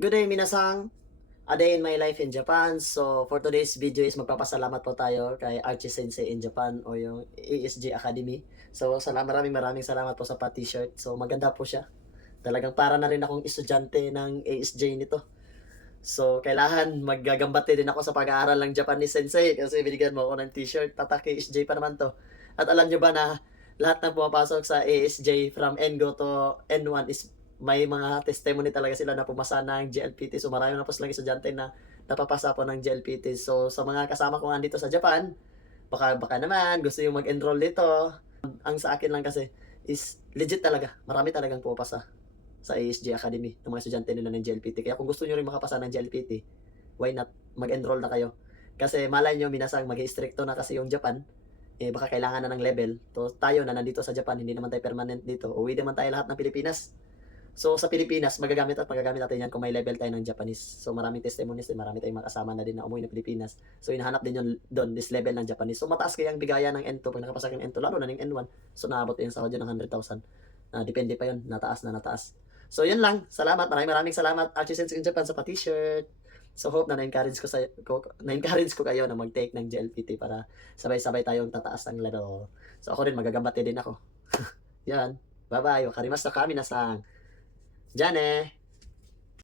Good day, minasang. A day in my life in Japan. So, for today's video is magpapasalamat po tayo kay Archie Sensei in Japan o yung ASG Academy. So, salamat, maraming maraming salamat po sa pa t-shirt. So, maganda po siya. Talagang para na rin akong estudyante ng ASJ nito. So, kailangan maggagambate din ako sa pag-aaral ng Japanese Sensei kasi binigyan mo ako ng t-shirt. Tatak ASJ pa naman to. At alam nyo ba na lahat ng pumapasok sa ASJ from N-Go to N1 is may mga testimony talaga sila na pumasa ng GLPT. So marami na po silang estudyante na napapasa po ng GLPT. So sa mga kasama ko nga dito sa Japan, baka, baka naman gusto yung mag-enroll dito. Ang sa akin lang kasi is legit talaga. Marami talagang pupasa sa ASG Academy ng mga estudyante nila ng GLPT. Kaya kung gusto nyo rin makapasa ng GLPT, why not mag-enroll na kayo? Kasi malay nyo, minasang mag-istricto na kasi yung Japan, eh baka kailangan na ng level. To, tayo na nandito sa Japan, hindi naman tayo permanent dito. Uwi naman tayo lahat ng Pilipinas. So sa Pilipinas, magagamit at magagamit natin yan kung may level tayo ng Japanese. So maraming testimonies din, marami tayong makasama na din na umuwi ng Pilipinas. So hinahanap din yun doon, this level ng Japanese. So mataas kaya ang bigaya ng N2 pag nakapasa ng N2, lalo na ng N1. So naabot yun sa audio ng 100,000. Na depende pa yun, nataas na nataas. So yun lang, salamat, maraming maraming salamat Archie Sense in Japan sa pa-t-shirt. So hope na na-encourage ko, sa, ko, na-encourage ko kayo na mag-take ng GLPT para sabay-sabay tayong tataas ng level. So ako rin magagambate din ako. yan. Bye-bye. Wakarimasta kami na sang. じゃあね。